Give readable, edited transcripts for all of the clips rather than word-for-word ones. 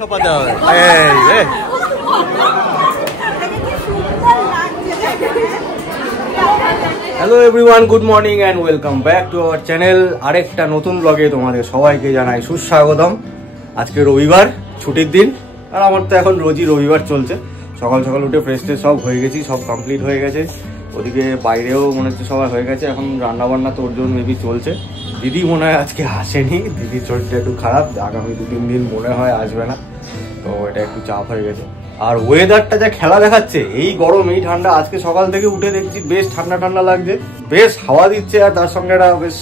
ছাপাতে হবে। Hello everyone, good morning and welcome back to our channel. আরেকটা নতুন ব্লগে তোমাদের সবাইকে জানাই সুস্বাগতম। আজকে রবিবার, ছুটির দিন, আর আমার তো এখন রোজই রবিবার চলছে। সকাল সকাল উঠে ফ্রেশ ট্রেশ সব হয়ে গেছি, সব কমপ্লিট হয়ে গেছে। ওদিকে বাইরেও মনে হচ্ছে সবাই হয়ে গেছে। এখন রান্নাবান্না তোর জন্য মেবি চলছে। দিদি মনে হয় আজকে আসেনি, দিদির শরীরটা একটু খারাপ, আগামী 2-3 দিন মনে হয় আসবে না, তো এটা একটু চাপ হয়ে গেছে। আর ওয়েদারটা যা খেলা দেখাচ্ছে, এই গরম এই ঠান্ডা, আজকে সকাল থেকে উঠে দেখছি বেশ ঠান্ডা ঠান্ডা লাগছে, বেশ হাওয়া দিচ্ছে, আর তার সঙ্গে একটা বেশ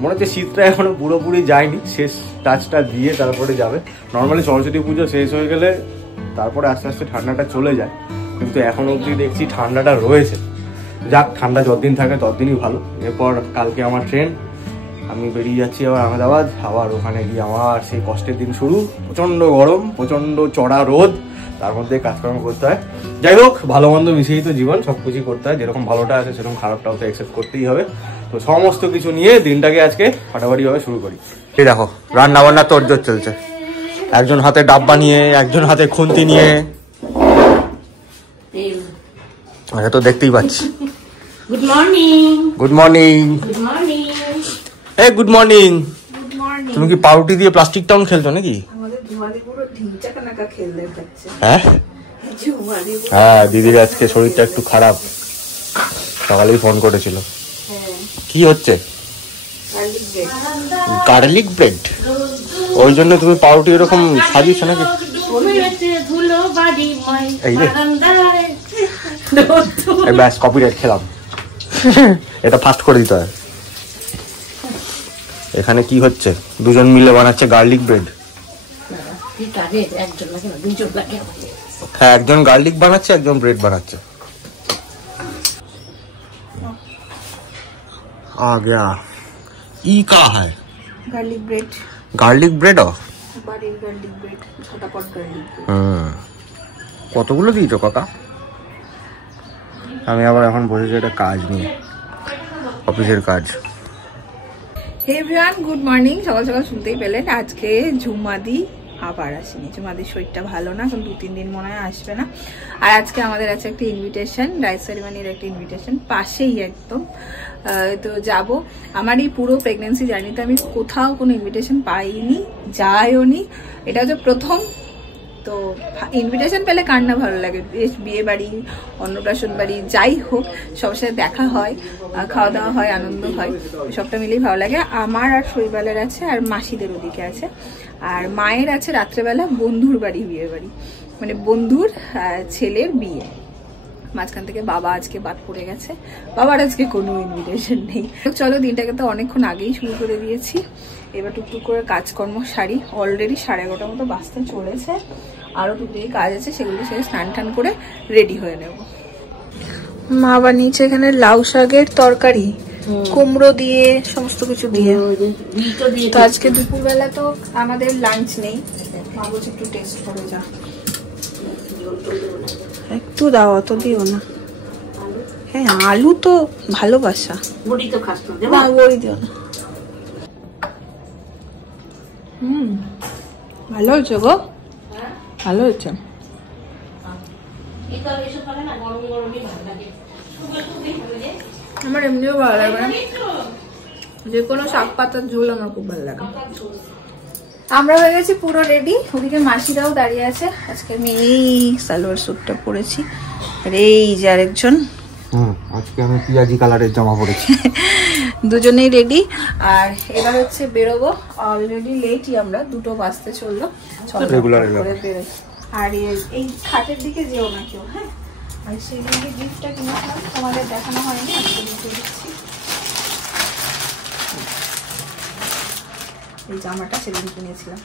মনে হচ্ছে শীতটা এখনো পুরোপুরি যায়নি, শেষ টাচটা দিয়ে তারপরে যাবে। নর্মালি সরস্বতী পুজো শেষ হয়ে গেলে তারপরে আস্তে আস্তে ঠান্ডাটা চলে যায়, কিন্তু এখন অবধি দেখছি ঠান্ডাটা রয়েছে। যাক, ঠান্ডা যতদিন থাকে ততদিনই ভালো। এরপর কালকে আমার ট্রেন, আমি বেরিয়ে যাচ্ছি আবার আহমেদাবাদ। আবার ওখানে গিয়ে আমার সেই কষ্টের দিন শুরু। প্রচন্ড গরম, প্রচন্ড চড়া রোদ, তার মধ্যে কাজকর্ম করতে হয়। যাই হোক, ভালো মন্দ মিশিয়েই তো জীবন, সবকিছু করতে হয়। যেরকম ভালোটা আছে সেরকম খারাপটাও তো অ্যাকসেপ্ট করতেই হবে। তো সমস্ত কিছু নিয়ে দিনটাকে আজকে ফাটাফাটি ভাবে শুরু করি। এই দেখো, রান্না বান্না তোড়জোড় চলছে। একজন হাতে ডাব্বা নিয়ে, একজন হাতে খুন্তি নিয়ে, আচ্ছা তো দেখতেই পাচ্ছি। Good morning. Good morning. Good morning. এই গুড মর্নিং। Good morning. তুমি কি পাউরুটি দিয়ে প্লাস্টিক টাউন খেলছো নাকি? আমাদের ধুমাদি পুরো ঢিলচা কানাকা খেল দেখাচ্ছে। হ্যাঁ হ্যাঁ, দিদির আজকে শরীরটা একটু খারাপ, সকালেই ফোন করেছিল। কি হচ্ছে? Garlic bread. ওই জন্য তুমি পাউরুটি এরকম সাজিয়েছো নাকি? এই রে, ব্যাস কপিরাইট খেলাম। এটা ফাস্ট করে দিতে হয়। এখানে কি হচ্ছে? দুজন মিলে বানাচ্ছে গার্লিক ব্রেড। হ্যাঁ, একজন গার্লিক বানাচ্ছে, একজন ব্রেড বানাচ্ছে। आ गया। ई का है? Garlic bread. Garlic bread? বাড়ির গার্লিক ব্রেড, ঝটাপট গার্লিক ব্রেড। কতগুলো দিয়েছো কাকা? আমি আবার এখন বসেছি একটা কাজ নিয়ে, অফিসের কাজ। Hey everyone, good morning. সকাল সকাল শুনতেই পেলেন আজকে ঝুমাদি আবার আসেনি। ঝুমাদির শরীরটা ভালো না, এখন 2-3 দিন মনে হয় আসবে না। আর আজকে আমাদের আছে একটা ইনভিটেশন, রাইস সেরিমনির একটা ইনভিটেশন, পাশেই একদম। তো যাব। আমার এই পুরো প্রেগনেন্সি জার্নিতে আমি কোথাও কোনো ইনভিটেশন পাইনি, যাইও নি, এটা হচ্ছে প্রথম। তো ইনভিটেশন পেলে কার না ভালো লাগে? বেশ বিয়ে বাড়ি, অন্নপ্রাশন বাড়ি, যাই হোক সবার সাথে দেখা হয়, খাওয়া দাওয়া হয়, আনন্দ হয়, সবটা মিলেই ভালো লাগে। আমার আর শৈবালের আছে, আর মাসিদের ওদিকে আছে, আর মায়ের আছে রাত্রেবেলা বন্ধুর বাড়ি, বিয়ে বাড়ি, মানে বন্ধুর ছেলের বিয়ে। মাঝখান থেকে বাবা আজকে বাদ পড়ে গেছে, বাবার আজকে কোনো ইনভিটেশন নেই। চলো, দিনটাকে তো অনেকক্ষণ আগেই শুরু করে দিয়েছি, এবার টুকটুক করে কাজকর্ম সারি। অলরেডি 11:30 মতো বাজতে চলেছে, আরো টুকটুকি কাজ আছে, সেগুলো সে স্নান টান করে রেডি হয়ে নেব। মা বানিয়েছে এখানে লাউ শাকের তরকারি, কুমড়ো দিয়ে, সমস্ত কিছু দিয়ে। তো আজকে দুপুরবেলা তো আমাদের লাঞ্চ নেই, মা বলছে একটু টেস্ট করে যা, একটু দাও, অত দিও না। হ্যাঁ, আলু তো ভালোবাসা, বড়ি তো খাস না, বড়ি দিও না। ভালো হয়েছে গো, ভালো হয়েছে। আমার এমনিও ভালো লাগে, যে কোনো শাক পাতার ঝোল আমার খুব ভালো লাগে। আমরা হয়ে গেছি পুরো রেডি, ওদিকে মাসিরাও দাঁড়িয়ে আছে। আজকে আমি এই সালোয়ার স্যুটটা পরেছি, আর এই যে আরেকজন, আজকে আমি পিয়াজি কালারের জামা পরেছি। দুজনেই রেডি। আর এবার হচ্ছে বেরোবো, অলরেডি লেটই আমরা, 2টো বাজতে চললো। আর এই খাটের দিকে যেও না কেউ, হ্যাঁ। আর সেই দিকে গিফটটা কিনেছিলাম, তোমাদের দেখানো হয়নি, আজকে দিতে দিচ্ছি। এই জামাটা সেদিন কিনেছিলাম।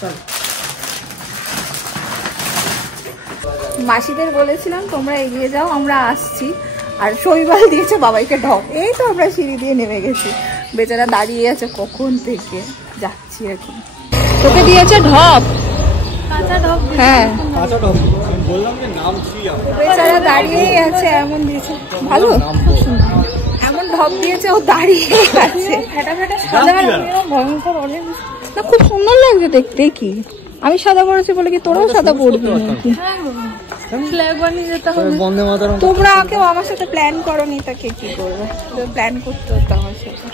চল, মাসিদের বলেছিলাম তোমরা এগিয়ে যাও, আমরা আসছি। আর শৈবাল দিয়েছে বাবাইকে ঢপ। এই তো আমরা সিঁড়ি দিয়ে নেমে গেছি, বেচারা দাঁড়িয়ে আছে কখন থেকে, যাচ্ছি এখন। তোকে দিয়েছে ঢপ, কাঁচা ঢপ। হ্যাঁ, কাঁচা ঢপ বললাম যে নাম ছি, বেচারা দাঁড়িয়েই আছে, এমন দিয়েছে। ভালো, এমন ঢপ দিয়েছে, ও দাঁড়িয়ে আছে, ফেটা ফেটা সাদা, ভয়ঙ্কর অরেঞ্জ। না খুব সুন্দর লাগছে দেখতে। কি আমি সাদা পরেছি বলে কি তোরাও সাদা পরবি নাকি? ফ্ল্যাগ বানিয়ে যেতে হবে। তোমরা কেউ আমার সাথে প্ল্যান করোনি, তাকে কি করবে? প্ল্যান করতে হতো আমার সাথে।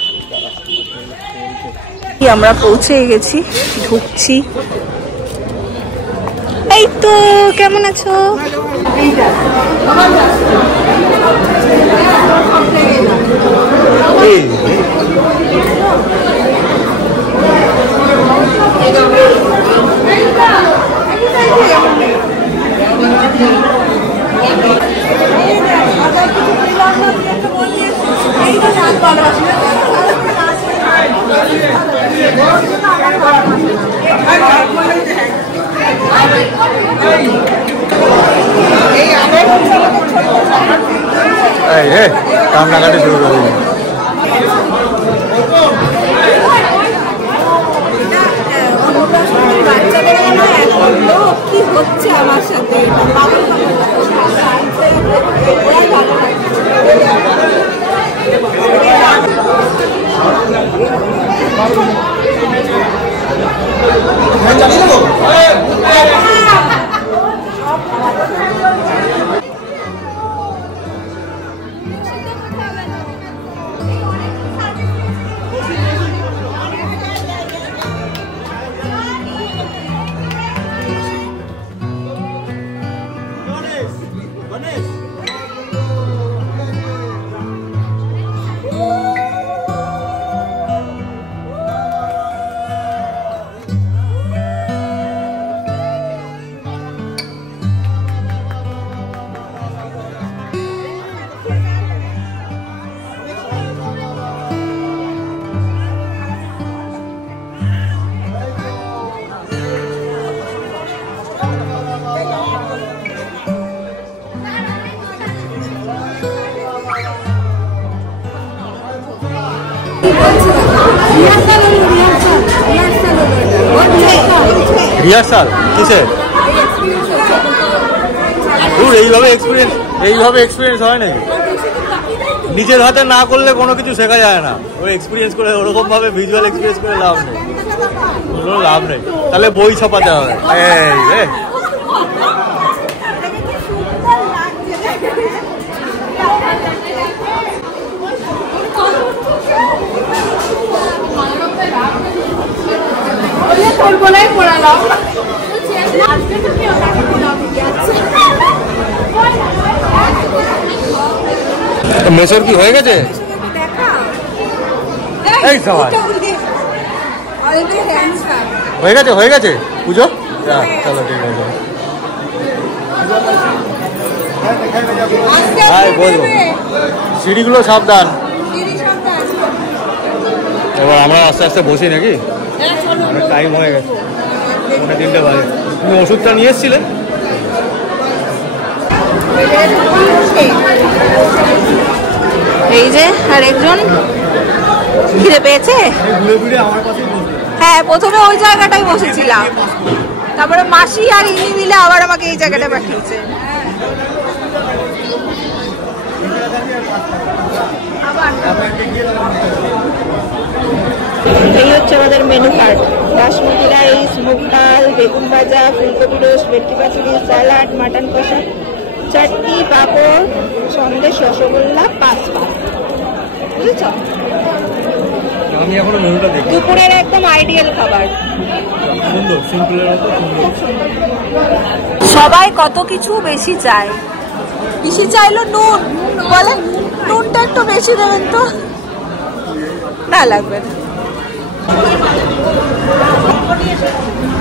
আমরা পৌঁছে গেছি, ঢুকছি। এই তো, কেমন আছো? কান্নাকাটি শুরু করে দিল। কি হচ্ছে আমার সাথে? রিহার্সাল কিসের? এইভাবে এক্সপিরিয়েন্স হয় নাকি? নিজের হাতে না করলে কোনো কিছু শেখা যায় না। ওই এক্সপিরিয়েন্স করে ওরকম ভাবে ভিজুয়াল এক্সপিরিয়েন্স করে লাভ নেই, কোনো লাভ নেই। তাহলে বই ছাপাতে হবে। এই রে মেসর কি হয়ে গেছে? এই সবাই হয়ে গেছে পুজো। চলো ঠিক আছে, বলবো সিঁড়িগুলো সাবধান। এবার আমরা আস্তে আস্তে বসি নাকি? অনেক টাইম হয়ে গেছে, 3:30 বাজে। তুমি ওষুধটা নিয়ে এসছিলে? এই যে আরেকজন ঘিরে পেয়েছে। হ্যাঁ, প্রথমে ওই জায়গাটায় বসেছিলাম, তারপরে মাসি আর ইনি মিলে আবার আমাকে এই জায়গাটা পাঠিয়েছে। এই হচ্ছে আমাদের মেনু কার্ড। বাসমতি রাইস, মুগ ডাল, বেগুন ভাজা, ফুলকপি রোস্ট, ভেটকি পাতুরি, স্যালাড, মাটন কষা, চাটনি, পাঁপড়, সন্দেশ, রসগোল্লা, পাঁচটা। বুঝেছ? আমি এখনো মেনুটা দেখি। দুপুরের একদম আইডিয়াল খাবার, সুন্দর, সিম্পলের মতো সুন্দর। সবাই কত কিছু বেশি চায়। বেশি চাইলো নুন, বলে নুনটা একটু বেশি দেবেন তো। না লাগবে না।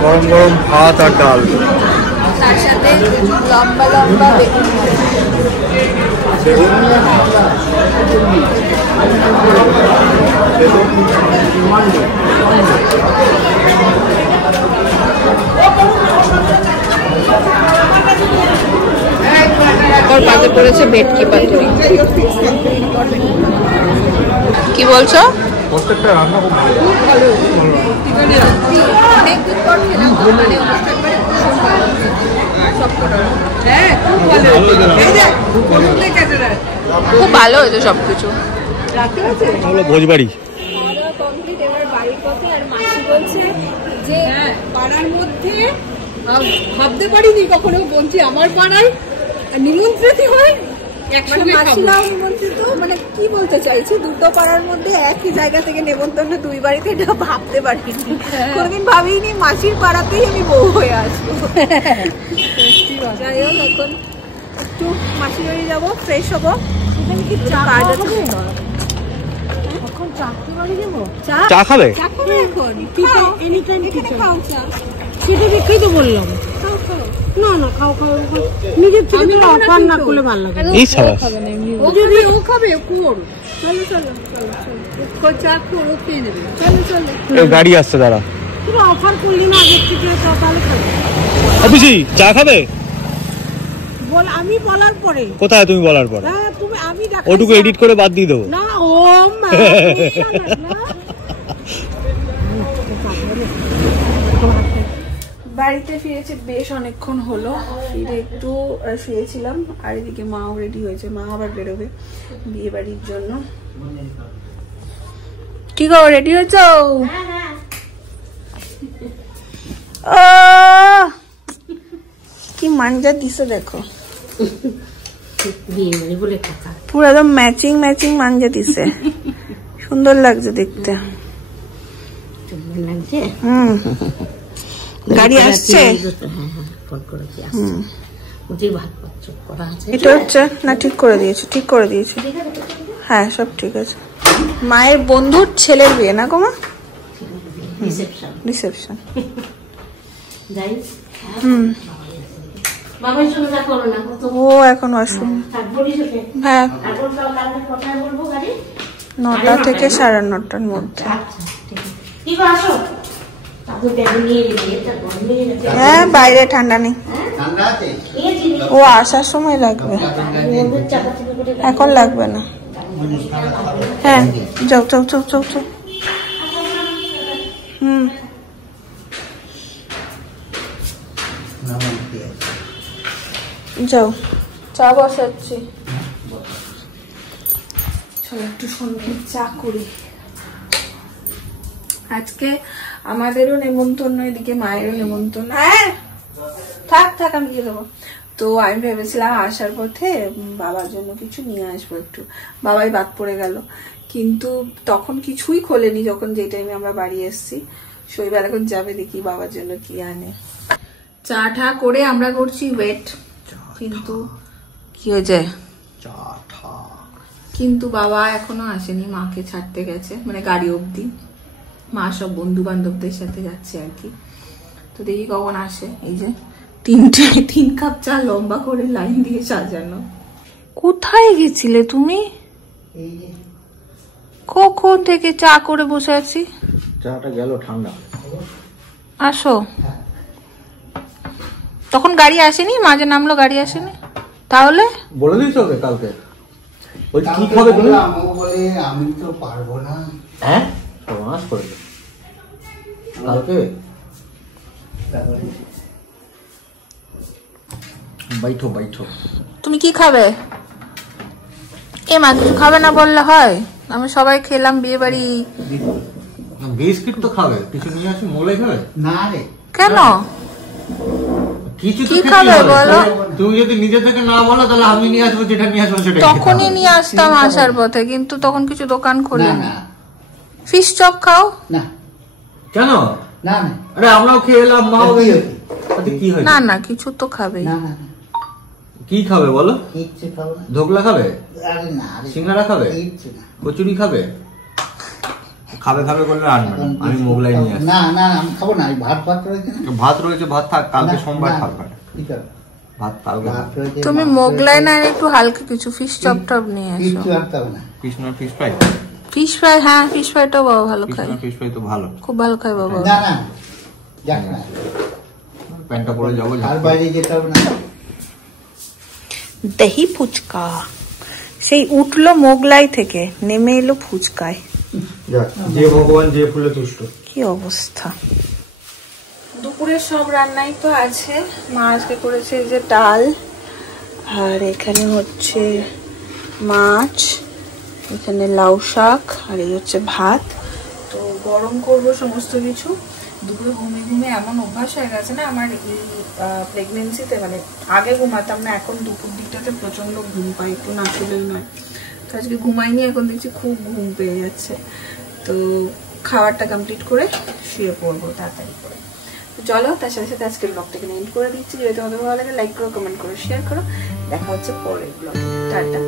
গরম গরম ভাত আর ডাল, তার সাথে লম্বা লম্বা বেগুন। ওর পাতে পড়েছে ভেটকি পাতুরি। কি বলছো? প্রত্যেকটা রান্না খুব ভালো। খুব ভালো হয়েছে সবকিছু। ভোজবাড়ি বাড়ির পথে আর মাসি বলছে পাড়ার মধ্যে ভাবতে পারিনি কখনো, বলছি আমার পাড়ার নিমন্ত্রিত হয় একসঙ্গে মাসিরাও নিমন্ত্রিত, মানে কি বলতে চাইছি, দুটো পাড়ার মধ্যে একই জায়গা থেকে নেমন্তন্ন দুই বাড়িতে, এটা ভাবতে পারিনি। কোনোদিন ভাবিনি মাসির পাড়াতেই আমি বউ হয়ে আসবো। যাই হোক, এখন একটু মাসির বাড়ি যাবো, ফ্রেশ হবো। এখানে কি চা এখন চাকরি বাড়ি যাবো? চা খাবে? চা খাবে এখন? এখানে খাও চা। সেটা দেখেই তো বললাম। না না, খাও খাও, নিজের থেকে অফার না করলে ভালো লাগে। এই সারা ও যদি ও খাবে কোর, চলো চলো চলো চলো, চা কোর খেয়ে নেবে, চলো চলো। গাড়ি আসছে, দাঁড়া। তুই অফার করলি না আগের থেকে, তাহলে খাবে। অফিসি চা খাবে? বল, আমি বলার পরে। কোথায় তুমি বলার পরে? তুমি আমি ওটুকু এডিট করে বাদ দিয়ে দেবো। না ও বাড়িতে ফিরেছি বেশ অনেকক্ষণ হলো, ফিরে একটু শুয়েছিলাম। আর এদিকে মাও রেডি হয়েছে, মা আবার বেরোবে বিয়ে বাড়ির জন্য। কি গো, রেডি হয়েছ? কি মানজা দিছে দেখো, পুরো একদম ম্যাচিং ম্যাচিং মানজা দিছে, সুন্দর লাগছে দেখতে। গাড়ি আসছে, এটা হচ্ছে না, ঠিক করে দিয়েছে, ঠিক করে দিয়েছে, হ্যাঁ সব ঠিক আছে। মায়ের বন্ধুর ছেলের বিয়ে না গো মা? রিসেপশন। ও এখন আসুন, হ্যাঁ 9টা থেকে 9:30টার মধ্যে। হ্যাঁ বাইরে ঠান্ডা নেই, ও আসার সময় লাগবে, এখন লাগবে না। হ্যাঁ যাও যাও যাও যাও যাও। যাও, চা বসাচ্ছি, চলো একটু সন্ধ্যে চা করি। আজকে আমাদেরও নেমন্তন্ন, এদিকে মায়েরও নেমন্তন্ন। হ্যাঁ থাক থাক, আমি দিয়ে দেবো। তো আমি ভেবেছিলাম আসার পথে বাবার জন্য কিছু নিয়ে আসবো একটু, বাবাই বাদ পড়ে গেল, কিন্তু তখন কিছুই খোলেনি যখন যে টাইমে আমরা বাড়ি এসেছি। শৈবাল এখন যাবে, দেখি বাবার জন্য কি আনে। চা ঠা করে আমরা করছি ওয়েট, কিন্তু কি হয়েছে, কিন্তু বাবা এখনো আসেনি, মাকে ছাড়তে গেছে, মানে গাড়ি অবধি। মা সব বন্ধু বান্ধবদের সাথে যাচ্ছে আর কি, তো দেখি কখন আসে। এই যে 3 কাপ চা লম্বা করে লাইন দিয়ে সাজানো। কোথায় গেছিলে তুমি? কখন থেকে চা করে বসে আছি। চাটা গেল ঠান্ডা। আসো, তখন গাড়ি আসেনি, মাঝে নামলো, গাড়ি আসেনি। তাহলে বলে দিয়েছ ওকে কালকে? ওই কি খাবে তুমি? আমি তো পারবো না। হ্যাঁ সর্বনাশ করে কালকে। বাইঠো বাইঠো। তুমি কি খাবে? এ মা কিছু খাবে না বললে হয়? আমি সবাই খেলাম বিয়ে বাড়ি। বিস্কিট তো খাবে, কিছু নিয়ে আসি। মোলাই খাবে না রে। কেন? কিছু কি খাবে বলো? তুমি যদি নিজে থেকে না বলো তাহলে আমি নিয়ে আসবো, যেটা নিয়ে আসবো সেটা তখনই নিয়ে আসতাম আসার পথে, কিন্তু তখন কিছু দোকান খোলেনি। ফিশ চপ খাও না। কেন? না না, আরে আমরাও খেয়ে এলাম, মাও কি হয়েছে? না না কিছু তো খাবে। না না, কি খাবে বলো? কিচ্ছু খাবো না। ধোকলা খাবে? আরে না, সিঙ্গারা খাবে? কিচ্ছু না। কচুরি খাবে? খাবে খাবে করলে আনবে না, আমি মোগলাই নিয়ে আসি। না না, আমি খাবো না। ভাত ভাত রয়েছে না। ভাত রয়েছে, ভাত থাক, কালকে সোমবার থাকবে। ঠিক আছে, ভাত কালকে। তুমি মোগলাই না একটু হালকা কিছু ফিশ চপ টপ নিয়ে এসো। কিচ্ছু আনতে হবে না। Krishna fish fry. Fish fry, হ্যাঁ ফিশ ফ্রাইটাও বাবা ভালো খায়। ফিশ ফ্রাই তো ভালো, খুব ভালো খায় বাবা। না না, যাক না, প্যান্টটা পরে যাবো। আর বাইরে যেতে হবে না। দহি ফুচকা সেই উঠলো মোগলাই থেকে, নেমে এলো ফুচকায়। যে ভগবান যে ফুলে তুষ্ট। কি অবস্থা। দুপুরের সব রান্নাই তো আছে। মা আজকে করেছে যে ডাল, আর এখানে হচ্ছে মাছ, এখানে লাউ শাক, আর এই হচ্ছে ভাত। তো গরম করব সমস্ত কিছু, দুপুরে ঘুমিয়ে ঘুমিয়ে এমন অভ্যাস হয়ে গেছে না আমার এই প্রেগনেন্সিতে, মানে আগে ঘুমাতাম না, এখন দুপুর দিকটাতে প্রচন্ড ঘুম পাই, একটু না শুলেই নয়। তো আজকে ঘুমাইনি, এখন দেখছি খুব ঘুম পেয়ে যাচ্ছে। তো খাবারটা কমপ্লিট করে শুয়ে পড়বো তাড়াতাড়ি করে। তো চলো, তার সাথে সাথে আজকের ব্লগটাকে এন্ড করে দিচ্ছি। যদি তোমাদের ভালো লাগে লাইক করো, কমেন্ট করো, শেয়ার করো। দেখা হচ্ছে পরের ব্লগে। টাটা।